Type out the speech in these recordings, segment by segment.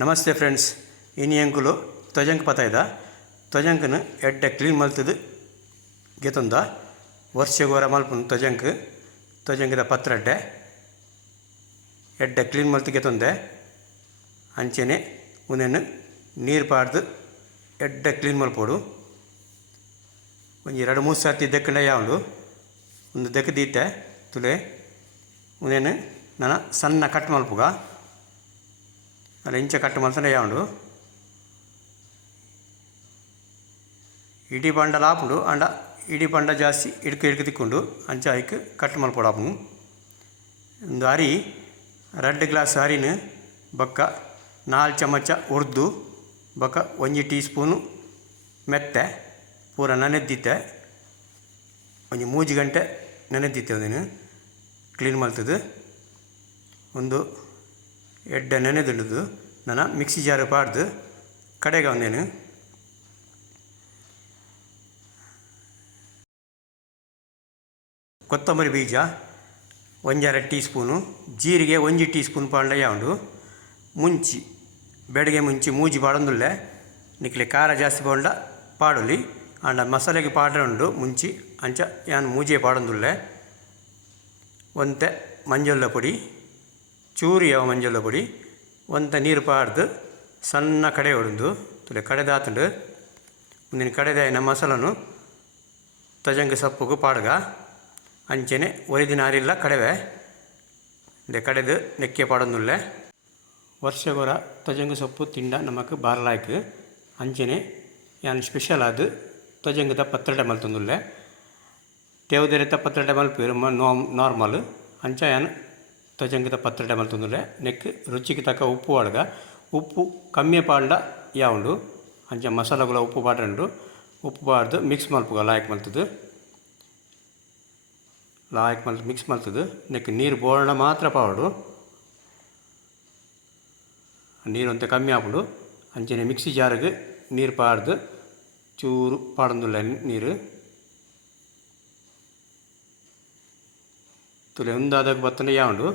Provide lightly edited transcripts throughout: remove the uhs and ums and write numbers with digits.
ನಮಸ್ತೆ ಫ್ರೆಂಡ್ಸ್. ಇನಿ ಎಂಕುಲು ತೊಜಂಕ್ ಪತಾಯ್ದ ತೊಜಂಕನು ಎಡ್ಡೆ ಕ್ಲೀನ್ ಮಲ್ತದು ಗೆತೊಂದ ವರ್ಷಗೋರ ಮಲ್ಪುನು ತೊಜಂಕದ ಪತ್ರಡ್ಡೆ ಎಡ್ಡೆ ಕ್ಲೀನ್ ಮಲ್ತು ಗೆತೊಂದೆ ಅಂಚೆನೆ ಉನೇನು ನೀರು ಪಾಡ್ದು ಎಡ್ಡೆ ಕ್ಲೀನ್ ಮಲ್ಪೋಡು. ಒಂಜಿ 2-3 ಸರ್ತಿ ದೆಕ್ಕಂಡ ಯಾವುದು ಒಂದು ದೆಕ್ಕ ದೀತೆ ತುಲೆ ಉನೇನು ನನ್ನ ಸಣ್ಣ ಕಟ್ ಮಲ್ಪುಗ ಅಲ್ಲ ಇಂಚ ಕಟ್ ಮಲ್ತಂಡ ಯಾವುದು ಇಡೀ ಬಂಡ ಲಾಪುಂಡು ಅಂಡ ಇಡೀ ಬಂಡ ಜಾಸ್ತಿ ಇಡ್ಕ ತಿಕ್ಕೊಂಡು ಅಂಚ ಐಕ್ ಕಟ್ ಮಲ್ಪೋಡಾಪುನು. ಒಂದು ಅರಿ 2 ಗ್ಲಾಸ್ ಅರಿನ ಬೊಕ್ಕ 4 ಚಮಚ ಉರ್ದು ಬೊಕ್ಕ 1 ಟೀ ಸ್ಪೂನು ಮೆತ್ತೆ ಪೂರ ನೆನೆದ್ದಿತ್ತೆ ಒಂದು 3 ಗಂಟೆ ನೆನೆದ್ದಿತ್ತೆ. ಅದನ್ನು ಕ್ಲೀನ್ ಮಲ್ತದು ಒಂದು ಎಡ್ಡೆ ನೆನೆದುಂಡು ನಾನು ಮಿಕ್ಸಿ ಜಾರು ಪಾಡ್ದು ಕಡೆಗೆ ಒಂದೇನು ಕೊತ್ತಂಬರಿ ಬೀಜ 1/2 ಟೀ ಸ್ಪೂನು, ಜೀರಿಗೆ 1 ಟೀ ಸ್ಪೂನ್ ಪಾಂಡ ಯಾವುದು ಮುಂಚಿ ಬೆಳಗ್ಗೆ ಮುಂಚಿ ಮೂಜಿ ಪಾಡೊಂದುಲ್ಲೆ ನಿಕ್ಲೆ ಖಾರ ಜಾಸ್ತಿ ಪಾಂಡ ಪಾಡೊಲಿ ಅಂಡ ಮಸಾಲೆಗೆ ಪಾಡ್ರೆ ಉಂಡು ಮುಂಚಿ ಅಂಚ ಯಾನು ಮೂಜೆ ಪಾಡೊಂದುಲ್ಲೆ. ಒಂತೆ ಮಂಜೊಲ್ಲ ಪೊಡಿ ಚೂರು ಯಾವ ಮಂಜೊಲ್ಲ ಪೊಡಿ ಒಂತೆ ನೀರು ಪಾಡ್ದು ಸಣ್ಣ ಕಡೆ ಹೊಡೆದು ತುಲೆ ಕಡೆದಾತುಂಡು ಮುಂದಿನ ಕಡೆದಾಯಿನ ಮಸಾಲನು ತೊಜಂಕ ಸೊಪ್ಪುಗು ಪಾಡ್ಗ ಅಂಚೆನೆ ಒರಿದಿನ ಅರಿಲ್ಲ ಕಡೆವೆ ಕಡೆದು ನೆಕ್ಕೆ ಪಾಡೊಂದುಲ್ಲೆ. ವರ್ಷಗೊರ ತೊಜಂಕ ಸೊಪ್ಪು ತಿಂಡ ನಮಕ್ ಬಾರ್ಲಾಯ್ಕ್ ಅಂಚೆನೆ ಯಾನು ಸ್ಪೆಷಲ್ ಆದು ತೊಜಂಕದ ಪತ್ರೊಡೆ ಮಲ್ತೊಂದುಲ್ಲೆ. ತೇವದೆರೆತ ಪತ್ರೊಡೆ ಮಲ್ಪೇರು ನಾರ್ಮಲ್ ಅಂಚ ಯಾನು ತೊಜಂಕದ ಪತ್ರೊಡೆ ಮಲ್ತೊಂದುಲ್ಲೆ. ನೆಕ್ ರುಚಿಗೆ ತಕ್ಕ ಉಪ್ಪು ಪಾಡ್ಗ ಉಪ್ಪು ಕಮ್ಮಿ ಪಾಂಡ ಯಾವುದು ಅಂಚ ಮಸಾಲಗಳ ಉಪ್ಪು ಪಾಡ್ರೆಂಡು ಉಪ್ಪು ಪಾಡ್ದು ಮಿಕ್ಸ್ ಮಲ್ಪುಗ ಲಾಯ್ಕ್ ಮಲ್ತದು ಮಿಕ್ಸ್ ಮಲ್ತದು ನೆಕ್ ನೀರು ಬೋರ್ಣ ಮಾತ್ರ ಪಾಡು ನೀರು ಅಂತ ಕಮ್ಮಿ ಆಪುಂಡು ಅಂಚನೆ ಮಿಕ್ಸಿ ಜಾರಿಗೆ ನೀರು ಪಾಡ್ದು ಚೂರು ಪಾಡೊಂದುಲ್ಲೆ ನೀರು ತುಲೆ ಉಂದಾದಾಗ ಬತ್ತಂಡ ಯಾವುದು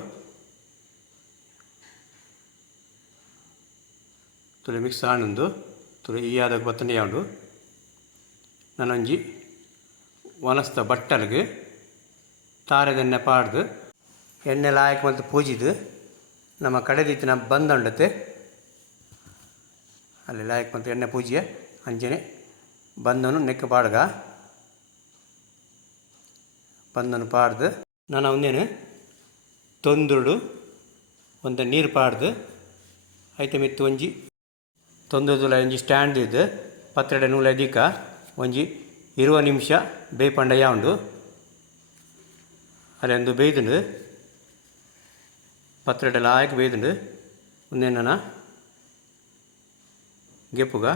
ತುಲೆ ಮಿಕ್ಸ್ ಆಣೊಂದು ತುಲೆ ಈ ಆದಾಗ ಬತ್ತಂಡ ಯಾವುದು ನಾನೊಂಜಿ ಒಣಸ್ತ ಬಟ್ಟಲ್ಗೆ ತಾರೆದೆಣ್ಣೆ ಪಾಡ್ದು ಎಣ್ಣೆ ಲಾಯಕ್ ಮಲ್ತು ಪೂಜಿದು ನಮ್ಮ ಕಡೆದಿತ್ತಿನ ಬಂದಂಡತೆ ಅಲ್ಲಿ ಲಾಯಕ್ ಮಲ್ತು ಎಣ್ಣೆ ಪೂಜಿಯ ಅಂಚನೆ ಬಂದನು ನೆಕ್ ಪಾಡ್ಗ ಬಂದನು ಪಾಡ್ದು ನಾನು ಅವನೇನು ತೊಂದುಡು ಒಂದು ನೀರು ಪಾಡ್ದು ಐತೆ ಮಿತ್ತು ಒಂಜಿ ತೊಂದುದುಲ ಒಂಜಿ ಸ್ಟ್ಯಾಂಡ್ ಇದ್ದು ಪತ್ರೊಡೆ ನೂಲೆ ದಿಕ್ಕ ಒಂಜಿ 20 ನಿಮಿಷ ಬೇಯ್ಪಂಡ ಯಾವುದು ಅಲ್ಲೊಂದು ಬೇಯ್ದುಂಡು ಪತ್ರೊಡೆ ಲಾಯಕ್ ಬೇಯ್ದುಂಡು ಒಂದೇನ ಗೆಪ್ಪುಗ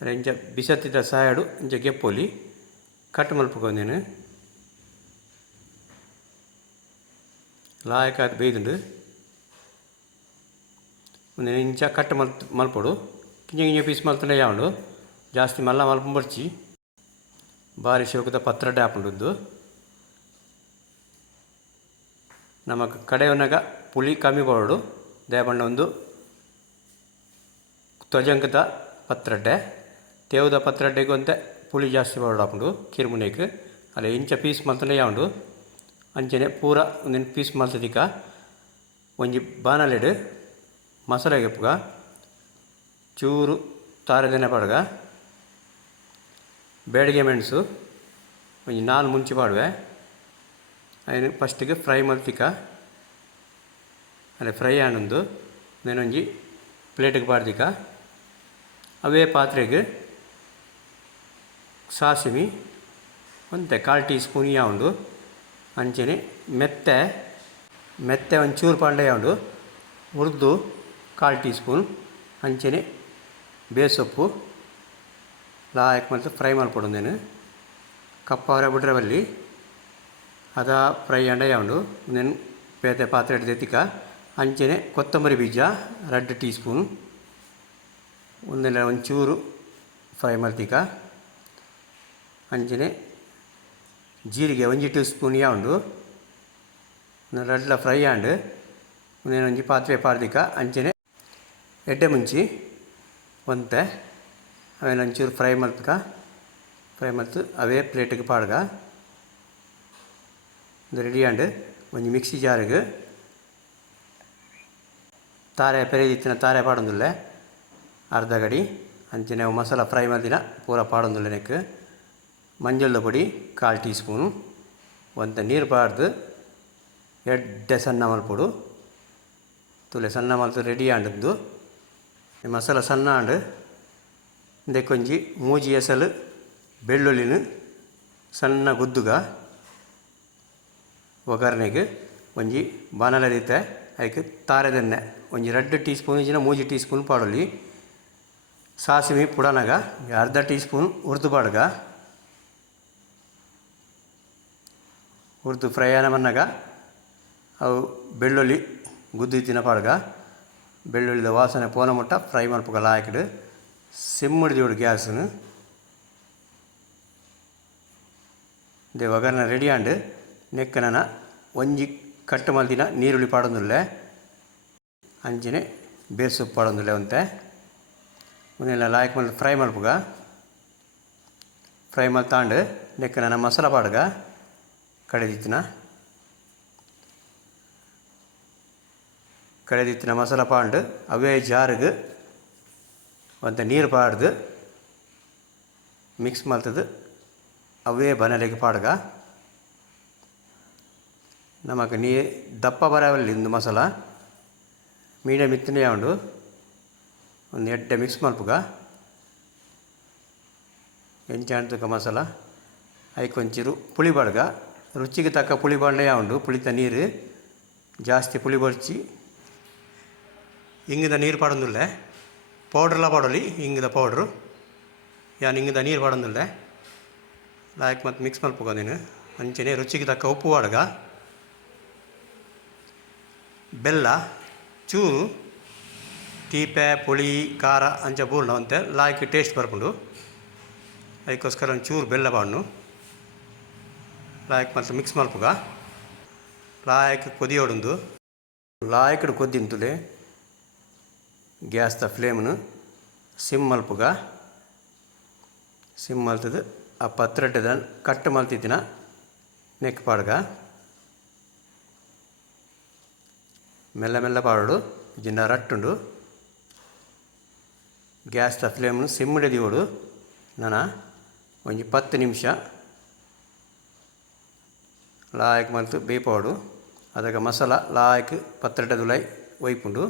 ಅಲ್ಲ ಇಂಚ ಬಿಸತ್ತಿದ ಸಾಯಡು ಇಂಚ ಗೆಪ್ಪೊಲಿ ಕಟ್ ಮಲ್ಪುಗ ಒಂದೇನು ಲಾಯಕ್ ಅದು ಬೇಯ್ದುಂಡು ಒಂದು ಇಂಚ ಕಟ್ ಮಲ್ಪೊಡು ಕಿಂಜ ಪೀಸ್ ಮಲ್ತಂಡ ಯಾವುದು ಜಾಸ್ತಿ ಮಲ್ಲ ಮಲ್ಪಂಬರ್ಚಿ ಭಾರಿ ಶೋಕದ ಪತ್ರೊಡೆ ಹಾಪುಂಡು. ನಮಕ್ ಕಡೆಯವನಾಗ ಪುಳಿ ಕಮ್ಮಿ ಪಾಡು ದಯಪಂಡ ಒಂದು ತೊಜಂಕದ ಪತ್ರೊಡೆ ತೇವದ ಪತ್ರೊಡ್ಡೆಗೆ ಒಂತೆ ಪುಳಿ ಜಾಸ್ತಿ ಪಾಡು ಹಾಪುಂಡು ಕಿರುಮುನೆಗೆ ಅಲ್ಲ ಇಂಚ ಪೀಸ್ ಮಲ್ತಂಡ ಯಾವುದು ಅಂಚನೆ ಪೂರ ಒಂದಿನ ಪೀಸ್ ಮಲ್ತದಿಕ್ಕ ಒಂಜಿ ಬಾಣಲೆಡು ಮಸಾಲೆ ಗೆಪ್ಪುಗ ಚೂರು ತಾರೆದೆಣ್ಣೆ ಪಾಡ್ಗ ಬೇಡಿಗೆ ಮೆಣಸು ಒಂಜಿ 4 ಮುಂಚಿ ಪಾಡುವೆ ಅದನ್ನು ಫಸ್ಟಿಗೆ ಫ್ರೈ ಮಲ್ತಿಕ ಅಲ್ಲ ಫ್ರೈ ಆಣೊಂದು నేనొಂಜಿ ಪ್ಲೇಟಿಗೆ ಪಾಡ್ದಿಕ ಅವೇ ಪಾತ್ರೆಗೆ ಸಾಸಿಮಿ ಒಂತೆ 1/4 ಟೀ ಸ್ಪೂನ್ ಯಾವುದು ಅಂಚನೆ ಮೆತ್ತೆ ಒಂಚೂರು ಪಾಂಡ ಯಾವುದು ಉರ್ದು 1/4 ಟೀ ಸ್ಪೂನ್ ಅಂಚನೆ ಬೇಸೊಪ್ಪು ಲಾಯಕ್ ಮತ್ತು ಫ್ರೈ ಮಲ್ಪೊಡೊಂದೇನು ಕಪ್ಪಾವರೆ ಬಿಡ್ರೆ ಬಲ್ಲಿ ಅದ ಫ್ರೈ ಅಂಡ ಯಾವುದು నేను ಪೇತೆ ಪಾತ್ರೆ ಎಡ್ದೆತ್ತಿಕ ಅಂಚನೆ ಕೊತ್ತಂಬರಿ ಬೀಜ 2 ಟೀ ಸ್ಪೂನ್ ಒಂದೆಲ್ಲ ಒಂಚೂರು ಫ್ರೈ ಮಲ್ತಿಕ ಅಂಚನೆ ಜೀರಿಗೆ 1 ಟೀ ಸ್ಪೂನ್ ಯಾವುದು ರಡ್ಲ ಫ್ರೈ ಆಂಡ್ ಒಂಜಿ ಪಾತ್ರೆ ಪಾಡ್ದಿಕ ಅಂಚನೆ ಎಡ್ಡೆ ಮುಂಚಿ ಒಂತೆ ಅವೇನು ಒಂಚೂರು ಫ್ರೈ ಮಲ್ತು ಅವೇ ಪ್ಲೇಟಿಗೆ ಪಾಡ್ಗ ಇದು ರೆಡಿ ಆಂಡ್ ಒಂಜಿ ಮಿಕ್ಸಿ ಜಾರಿಗೆ ತಾರೆ ಪೆರೆದಿತ್ತಿನ ತಾರೆ ಪಾಡೊಂದುಲ್ಲೆ ಅರ್ಧ ಗಡಿ ಅಂಚನೆ ಮಸಾಲ ಫ್ರೈ ಮಲ್ದಿನ ಪೂರ ಪಾಡೊಂದುಲ್ಲೆ ನೆಕ್ ಮಂಜೊಳ್ಳ ಪೊಡಿ 1/4 ಟೀ ಸ್ಪೂನು ಒಂತೆ ನೀರು ಪಾಡ್ದು ಎಡ್ಡೆ ಸಣ್ಣ ಮಲ್ಪೊಡು ತುಲೆ ಸಣ್ಣ ಮಲ್ತು ರೆಡಿ ಆಂಡದ್ದು ಮಸಾಲ ಸಣ್ಣ ಆಂಡ್ ಇಂದೆಕೊಂಜಿ ಮೂಜಿ ಎಸಲು ಬೆಳ್ಳುಳ್ಳಿನ ಸಣ್ಣ ಗುದ್ದುಗ ಒಗ್ಗರಣೆಗೆ ಒಂಜಿ ಬಾಣಲೆ ದೀತೆ ಅದಕ್ಕೆ ತಾರೆದೆಣ್ಣೆ ಒಂಜಿ 2 ಟೀ ಸ್ಪೂನ್ ಇಜ್ಜಿನ 3 ಟೀ ಸ್ಪೂನ್ ಪಾಡೊಲಿ ಸಾಸಿವೆ ಪುಡನಗ ಅರ್ಧ ಟೀ ಸ್ಪೂನ್ ಉರ್ದು ಪಾಡ್ಗ ಉರ್ದು ಫ್ರೈ ಆನಮನ್ನಗ ಅವು ಬೆಳ್ಳುಳ್ಳಿ ಗುದ್ದಿತ್ತಿನ ಪಾಡ್ಗ ಬೆಳ್ಳುಳ್ಳಿದ ವಾಸನೆ ಪೋನ ಮುಟ್ಟ ಫ್ರೈ ಮಲ್ಪಗಲ್ಲ ಹಾಕಿಡು ಸಿಮ್ ಹಿಡಿದು ಗ್ಯಾಸನ್ನು ದೇ ಒಗ್ಗರಣೆ ರೆಡಿ ಆಂಡ್ ನೆಕ್ಕನ ಒಂಜಿ ಕಟ್ಟು ಮಲ್ದಿನ ನೀರುಳ್ಳಿ ಪಾಡೊಂದುಲ್ಲೆ ಅಂಚಿನೆ ಬೇಸ್ ಸೊಪ್ಪು ಪಾಡೊಂದುಲ್ಲೆ ಒಂತೆ ಉನ್ನೆಲ್ಲ ಲಾಯ್ಕ್ ಮಲ್ ಫ್ರೈ ಮಲ್ಪುಗ ಫ್ರೈ ಮಲ್ತಾಂಡ್ ನೆಕ್ಕನ ಮಸಾಲ ಪಾಡ್ಗ ಕಡೆದಿತ್ತಿನ ಮಸಾಲ ಪಾಂಡ್ ಅವೇ ಜಾರಿಗೆ ಒಂತೆ ನೀರು ಪಾಡ್ದು ಮಿಕ್ಸ್ ಮಲ್ತದು ಅವೇ ಬನಲೆಗೆ ಪಾಡ್ಗ ನಮಗೆ ದಪ್ಪ ಬರವಲ್ಲಿ ಇಂದು ಮಸಾಲ ಮೀಡಿಯಮ್ ಇತ್ತನೇ ಉಂಡು ಒಂದು ಎಡ್ಡೆ ಮಿಕ್ಸ್ ಮಲ್ಪುಗ ಎಂಚಾಣ್ತುಕ ಮಸಾಲ ಐಕೊಂಚೂರು ಪುಳಿ ಬಡ್ಗ ರುಚಿಗೆ ತಕ್ಕ ಪುಳಿ ಬಾಂಡೆ ಉಂಡು ಪುಳಿತ ನೀರು ಜಾಸ್ತಿ ಪುಳಿ ಬರ್ಚಿ ಇಂಗಿದ ನೀರು ಪಾಡೊಂದುಲ್ಲೆ ಪೌಡ್ರೆಲ್ಲ ಪಾಡೊಲಿ ಇಂಗಿದ ಪೌಡ್ರು ಯಾನು ಇಂಗಿದ ನೀರು ಪಾಡೊಂದುಲ್ಲೆ ಲಾಯ್ಕ್ ಮತ್ತು ಮಿಕ್ಸ್ ಮಲ್ಪುಗ ನೀನು ಅಂಚನೆ ರುಚಿಗೆ ತಕ್ಕ ಉಪ್ಪು ಪಾಡ್ಗ ಬೆಲ್ಲ ಚೂರು ತೀಪೆ ಪುಳಿ ಖಾರ ಅಂಚ ಪೂರ್ಣ ಅಂತೆ ಲಾಯ್ಕ್ ಟೇಸ್ಟ್ ಬರ್ಪುಂಡು ಅದಕ್ಕೋಸ್ಕರ ಒಂಚೂರು ಬೆಲ್ಲ ಪಾಡ್ನು ಲಾಯ್ಕ್ ಮತ್ತು ಮಿಕ್ಸ್ ಮಲ್ಪುಗ ಲಾಯ್ಕ್ ಕೊದಿಯೋಡುಂದು ಲಾಯ್ಕ್ಡು ಕೊದ್ದಿಂತುಲೆ ಗ್ಯಾಸ್ದ ಫ್ಲೇಮ್ನು ಸಿಮ್ ಮಲ್ಪುಗ ಸಿಮ್ ಮಲ್ತದು ಆ ಪತ್ರೊಡ್ಡೆದ ಕಟ್ಟು ಮಲ್ತಿತ್ತಿನ ನೆಕ್ ಪಾಡ್ಗ ಮೆಲ್ಲ ಮೆಲ್ಲ ಪಾಡೋಡು ಇಜಿಂಡ ರಟ್ಟುಂಡು ಗ್ಯಾಸ್ದ ಫ್ಲೇಮ್ನು ಸಿಮ್ ಹಿಡಿದೀವೋಡು ನಾನು ಒಂಜಿ 10 ನಿಮಿಷ ಲಾಯ್ಕ್ ಮಲ್ತು ಬೇಯ್ಪೋಡು ಅದಕ್ಕೆ ಮಸಾಲ ಲಾಯ್ಕ್ ಪತ್ರೊಡ್ಡೆದುಲೈ ಒಯ್ಪುಂಡು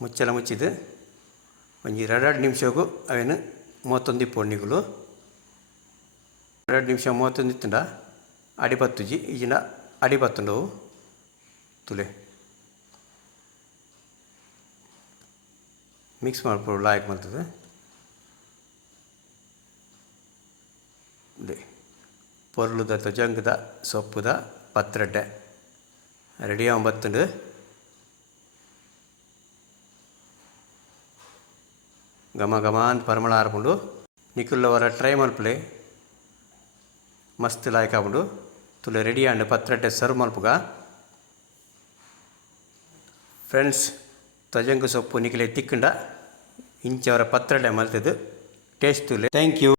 ಮುಚ್ಚಲ ಮುಚ್ಚಿದು ಒಂಜಿ 2 ನಿಮಿಷಗೂ ಅವೇನು 31 ಇಪ್ಪೊಡು ನಿಗುಲು 2 ನಿಮಿಷ 31 ಇತ್ತುಂಡ ಅಡಿಪತ್ತುಜಿ ಈಜಿನ ಅಡಿಪತ್ತುಂಡವು ತುಲೆ ಮಿಕ್ಸ್ ಮಾಡ್ಬೋದು ಲಾಯ್ಕ್ ಮಾಡ್ತದೆ ಪೊರ್ಲುದ ತೊಜಂಗದ ಸೊಪ್ಪುದ ಪತ್ರೊಡ್ಡೆ ರೆಡಿ ಆಗುಂಬತ್ತುಂಡು ಘಮ ಘಮ ಅಂತ ಪರಿಮಳ ಆರ್ಪುಂಡು ನಿಕುಲ್ಲವರ ಟ್ರೈ ಮಲ್ಪಲೆ ಮಸ್ತ್ ಲಾಯ್ಕ್ ಆಪುಂಡು ತುಲೆ ರೆಡಿ ಆಂಡ್ ಪತ್ರೊಡ್ಡೆ ಸರ್ವ್ ಮಲ್ಪುಗ ಫ್ರೆಂಡ್ಸ್ ತೊಜಂಗು ಸೊಪ್ಪು ನಿಖಿಲೆ ತಿಕ್ಕಂಡ ಇಂಚವರ ಪತ್ರೊಡ್ಡೆ ಮಲ್ತದು ಟೇಸ್ಟ್ ತುಲೆ ಥ್ಯಾಂಕ್ ಯು.